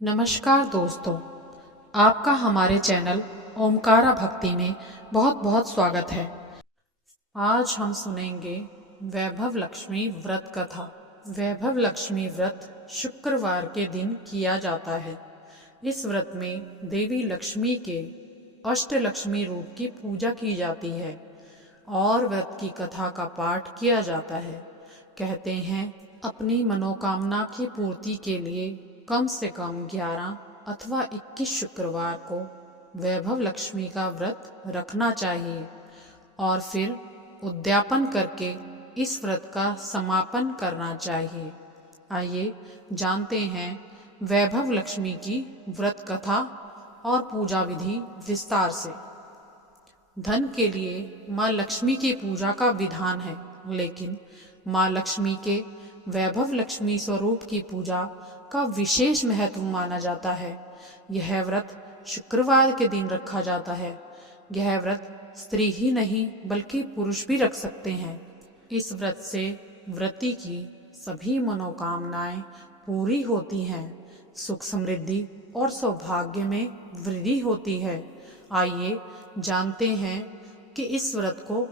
नमस्कार दोस्तों, आपका हमारे चैनल ओमकारा भक्ति में बहुत बहुत स्वागत है। आज हम सुनेंगे वैभव लक्ष्मी व्रत कथा। वैभव लक्ष्मी व्रत शुक्रवार के दिन किया जाता है। इस व्रत में देवी लक्ष्मी के अष्टलक्ष्मी रूप की पूजा की जाती है और व्रत की कथा का पाठ किया जाता है। कहते हैं अपनी मनोकामना की पूर्ति के लिए कम से कम 11 अथवा 21 शुक्रवार को वैभव लक्ष्मी का व्रत रखना चाहिए और फिर उद्यापन करके इस व्रत का समापन करना चाहिए। आइए जानते हैं वैभव लक्ष्मी की व्रत कथा और पूजा विधि विस्तार से। धन के लिए माँ लक्ष्मी की पूजा का विधान है, लेकिन माँ लक्ष्मी के वैभव लक्ष्मी स्वरूप की पूजा का विशेष महत्व माना जाता है। यह व्रत शुक्रवार के दिन रखा जाता है। यह व्रत स्त्री ही नहीं बल्कि पुरुष भी रख सकते हैं। इस व्रत से व्रती की सभी मनोकामनाएं पूरी होती हैं, सुख समृद्धि और सौभाग्य में वृद्धि होती है। आइए जानते हैं कि इस व्रत को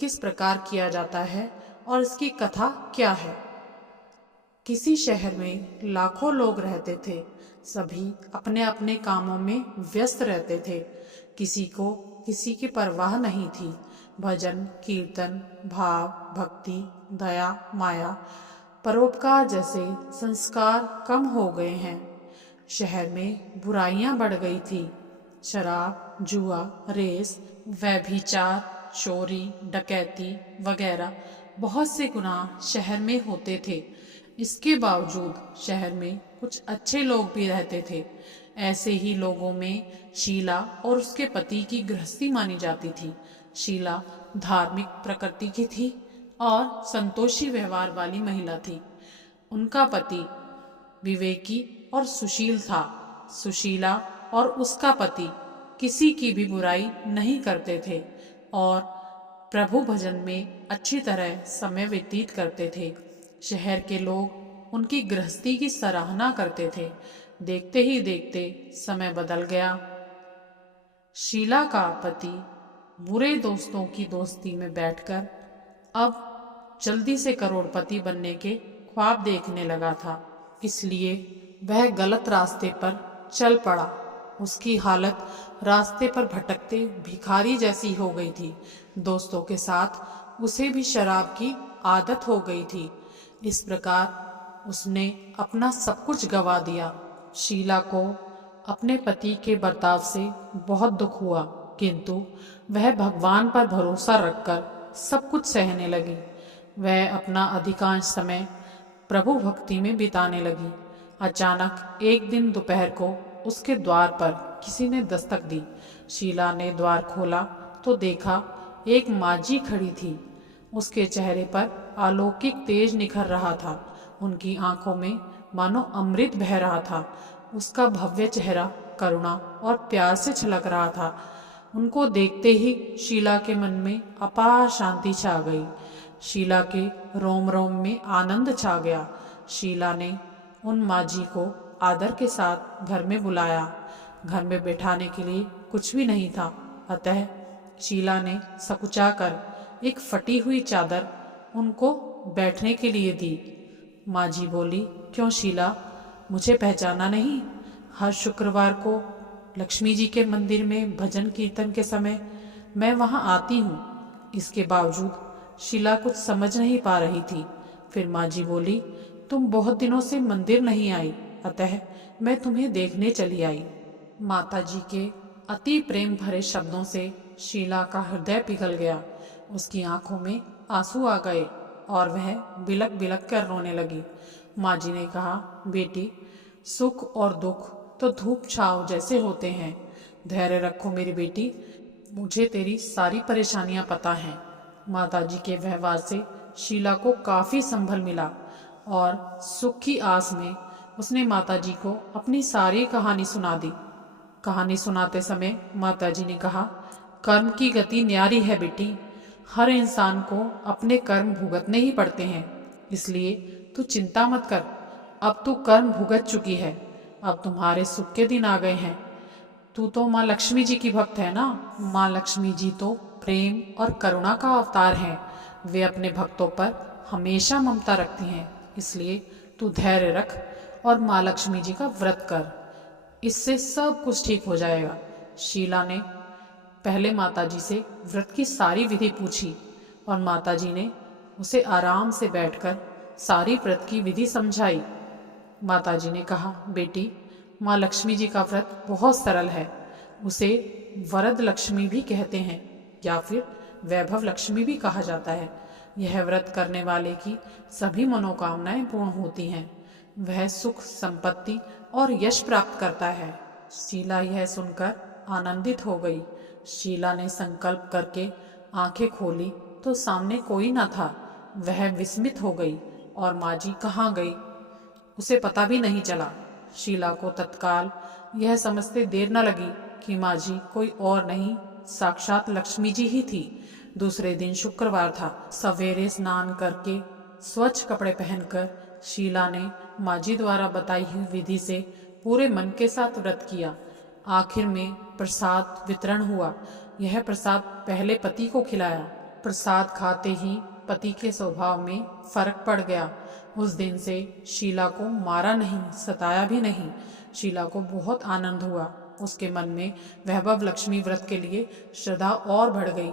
किस प्रकार किया जाता है और इसकी कथा क्या है। किसी शहर में लाखों लोग रहते थे। सभी अपने अपने कामों में व्यस्त रहते थे। किसी को किसी की परवाह नहीं थी। भजन कीर्तन, भाव भक्ति, दया माया, परोपकार जैसे संस्कार कम हो गए हैं। शहर में बुराइयां बढ़ गई थी। शराब, जुआ, रेस, व्यभिचार, चोरी, डकैती वगैरह बहुत से गुनाह शहर में होते थे। इसके बावजूद शहर में कुछ अच्छे लोग भी रहते थे। ऐसे ही लोगों में शीला और उसके पति की गृहस्थी मानी जाती थी। शीला धार्मिक प्रकृति की थी और संतोषी व्यवहार वाली महिला थी। उनका पति विवेकी और सुशील था। सुशीला और उसका पति किसी की भी बुराई नहीं करते थे और प्रभु भजन में अच्छी तरह समय व्यतीत करते थे। शहर के लोग उनकी गृहस्थी की सराहना करते थे। देखते ही देखते समय बदल गया। शीला का पति बुरे दोस्तों की दोस्ती में बैठकर अब जल्दी से करोड़पति बनने के ख्वाब देखने लगा था। इसलिए वह गलत रास्ते पर चल पड़ा। उसकी हालत रास्ते पर भटकते भिखारी जैसी हो गई थी। दोस्तों के साथ उसे भी शराब की आदत हो गई थी। इस प्रकार उसने अपना सब कुछ गंवा दिया। शीला को अपने पति के बर्ताव से बहुत दुख हुआ, किंतु वह भगवान पर भरोसा रखकर सब कुछ सहने लगी। वह अपना अधिकांश समय प्रभु भक्ति में बिताने लगी। अचानक एक दिन दोपहर को उसके द्वार पर किसी ने दस्तक दी। शीला ने द्वार खोला तो देखा एक माजी खड़ी थी। उसके चेहरे पर अलौकिक तेज निखर रहा था। उनकी आंखों में मानो अमृत बह रहा था। उसका भव्य चेहरा करुणा और प्यार से छलक रहा था। उनको देखते ही शीला के मन में अपार शांति छा गई। शीला के रोम रोम में आनंद छा गया। शीला ने उन माजी को आदर के साथ घर में बुलाया। घर में बैठाने के लिए कुछ भी नहीं था, अतः शीला ने सकुचाकर एक फटी हुई चादर उनको बैठने के लिए दी। माजी बोली, क्यों शीला, मुझे पहचाना नहीं? हर शुक्रवार को लक्ष्मी जी के मंदिर में भजन कीर्तन के समय मैं वहां आती हूँ। इसके बावजूद शीला कुछ समझ नहीं पा रही थी। फिर माजी बोली, तुम बहुत दिनों से मंदिर नहीं आई, अतः मैं तुम्हें देखने चली आई। माता जी के अति प्रेम भरे शब्दों से शीला का हृदय पिघल गया। उसकी आंखों में आंसू आ गए और वह बिलक बिलक कर रोने लगी। माँ जी ने कहा, बेटी, सुख और दुख तो धूप छाव जैसे होते हैं। धैर्य रखो मेरी बेटी, मुझे तेरी सारी परेशानियां पता हैं। माता जी के व्यवहार से शीला को काफी संभल मिला और सुख की आस में उसने माता जी को अपनी सारी कहानी सुना दी। कहानी सुनाते समय माता जी ने कहा, कर्म की गति न्यारी है बेटी। हर इंसान को अपने कर्म भुगतने ही पड़ते हैं, इसलिए तू चिंता मत कर। अब तू कर्म भुगत चुकी है, अब तुम्हारे सुख के दिन आ गए हैं। तू तो माँ लक्ष्मी जी की भक्त है ना। माँ लक्ष्मी जी तो प्रेम और करुणा का अवतार हैं। वे अपने भक्तों पर हमेशा ममता रखती हैं। इसलिए तू धैर्य रख और माँ लक्ष्मी जी का व्रत कर। इससे सब कुछ ठीक हो जाएगा। शीला ने पहले माताजी से व्रत की सारी विधि पूछी और माताजी ने उसे आराम से बैठकर सारी व्रत की विधि समझाई। माताजी ने कहा, बेटी, माँ लक्ष्मी जी का व्रत बहुत सरल है। उसे वरद लक्ष्मी भी कहते हैं या फिर वैभव लक्ष्मी भी कहा जाता है। यह व्रत करने वाले की सभी मनोकामनाएं पूर्ण होती हैं। वह सुख, संपत्ति और यश प्राप्त करता है। शीला यह सुनकर आनंदित हो गई। शीला ने संकल्प करके आंखें खोली तो सामने कोई न था। वह विस्मित हो गई और माँ जी कहाँ गई उसे पता भी नहीं चला। शीला को तत्काल यह समझते देर न लगी कि माँ जी कोई और नहीं, साक्षात लक्ष्मी जी ही थी। दूसरे दिन शुक्रवार था। सवेरे स्नान करके स्वच्छ कपड़े पहनकर शीला ने माँ जी द्वारा बताई हुई विधि से पूरे मन के साथ व्रत किया। आखिर में प्रसाद वितरण हुआ। यह प्रसाद पहले पति को खिलाया। प्रसाद खाते ही पति के स्वभाव में फर्क पड़ गया। उस दिन से शीला को मारा नहीं, सताया भी नहीं। शीला को बहुत आनंद हुआ। उसके मन में वैभव लक्ष्मी व्रत के लिए श्रद्धा और बढ़ गई।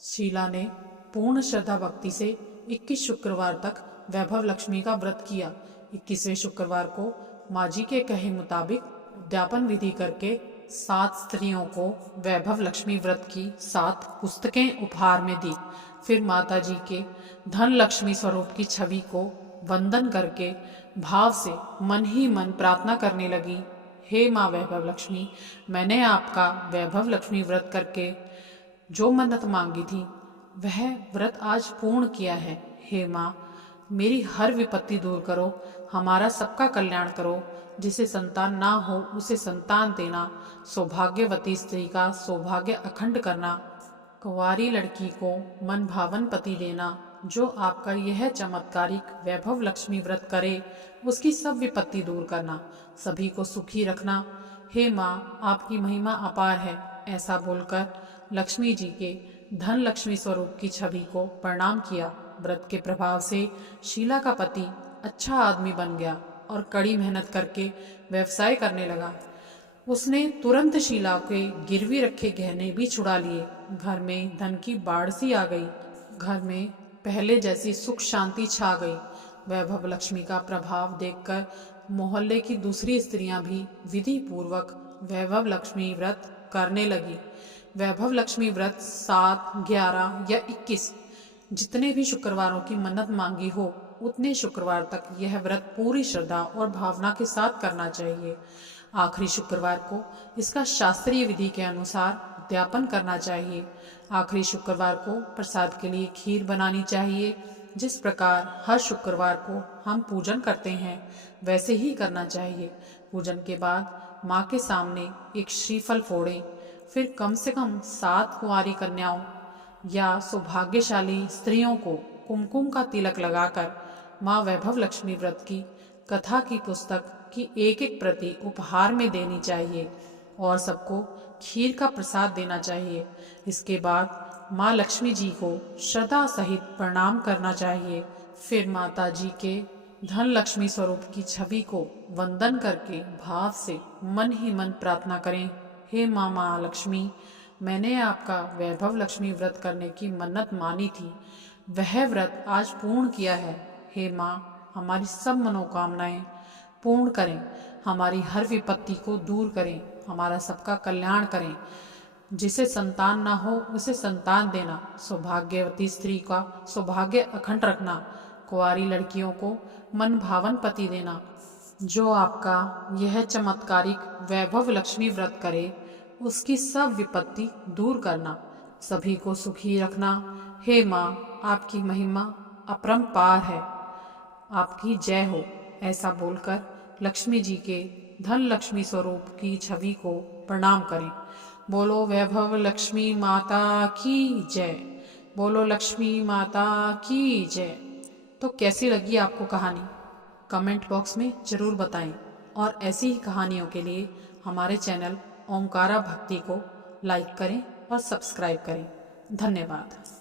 शीला ने पूर्ण श्रद्धा भक्ति से 21 शुक्रवार तक वैभव लक्ष्मी का व्रत किया। 21वें शुक्रवार को माँ जी के कहे मुताबिक उद्यापन विधि करके 7 स्त्रियों को वैभव लक्ष्मी व्रत की 7 पुस्तकें उपहार में दी। फिर माता जी के धन लक्ष्मी स्वरूप की छवि को वंदन करके भाव से मन ही मन प्रार्थना करने लगी, हे माँ वैभव लक्ष्मी, मैंने आपका वैभव लक्ष्मी व्रत करके जो मन्नत मांगी थी वह व्रत आज पूर्ण किया है। हे माँ, मेरी हर विपत्ति दूर करो, हमारा सबका कल्याण करो। जिसे संतान ना हो उसे संतान देना, सौभाग्यवती स्त्री का सौभाग्य अखंड करना, कुंवारी लड़की को मन भावन पति देना। जो आपका यह चमत्कारिक वैभव लक्ष्मी व्रत करे उसकी सब विपत्ति दूर करना, सभी को सुखी रखना। हे माँ, आपकी महिमा अपार है। ऐसा बोलकर लक्ष्मी जी के धन लक्ष्मी स्वरूप की छवि को प्रणाम किया। व्रत के प्रभाव से शीला का पति अच्छा आदमी बन गया और कड़ी मेहनत करके व्यवसाय करने लगा। उसने तुरंत शीला के गिरवी रखे गहने भी छुड़ा लिए। घर में धन की बाढ़ सी आ गई। घर में पहले जैसी सुख शांति छा गई। वैभव लक्ष्मी का प्रभाव देखकर मोहल्ले की दूसरी स्त्रियां भी विधि पूर्वक वैभव लक्ष्मी व्रत करने लगी। वैभव लक्ष्मी व्रत 7, 11 या 21 जितने भी शुक्रवारों की मन्नत मांगी हो उतने शुक्रवार तक यह व्रत पूरी श्रद्धा और भावना के साथ करना चाहिए। आखिरी शुक्रवार को इसका शास्त्रीय विधि के अनुसार उद्यापन करना चाहिए। आखिरी शुक्रवार को प्रसाद के लिए खीर बनानी चाहिए। जिस प्रकार हर शुक्रवार को हम पूजन करते हैं वैसे ही करना चाहिए। पूजन के बाद माँ के सामने एक श्रीफल फोड़ें। फिर कम से कम 7 कुंवारी कन्याओं या सौभाग्यशाली स्त्रियों को कुमकुम का तिलक लगाकर माँ वैभव लक्ष्मी व्रत की कथा की पुस्तक की एक एक प्रति उपहार में देनी चाहिए और सबको खीर का प्रसाद देना चाहिए। इसके बाद माँ लक्ष्मी जी को श्रद्धा सहित प्रणाम करना चाहिए। फिर माता जी के धन लक्ष्मी स्वरूप की छवि को वंदन करके भाव से मन ही मन प्रार्थना करें, हे माँ लक्ष्मी, मैंने आपका वैभव लक्ष्मी व्रत करने की मन्नत मानी थी, वह व्रत आज पूर्ण किया है। हे माँ, हमारी सब मनोकामनाएं पूर्ण करें, हमारी हर विपत्ति को दूर करें, हमारा सबका कल्याण करें। जिसे संतान ना हो उसे संतान देना, सौभाग्यवती स्त्री का सौभाग्य अखंड रखना, कुंवारी लड़कियों को मन भावन पति देना। जो आपका यह चमत्कारिक वैभव लक्ष्मी व्रत करे उसकी सब विपत्ति दूर करना, सभी को सुखी रखना। हे माँ, आपकी महिमा अपरंपार है, आपकी जय हो। ऐसा बोलकर लक्ष्मी जी के धन लक्ष्मी स्वरूप की छवि को प्रणाम करें। बोलो वैभव लक्ष्मी माता की जय। बोलो लक्ष्मी माता की जय। तो कैसी लगी आपको कहानी? कमेंट बॉक्स में ज़रूर बताएं। और ऐसी ही कहानियों के लिए हमारे चैनल ओमकारा भक्ति को लाइक करें और सब्सक्राइब करें। धन्यवाद।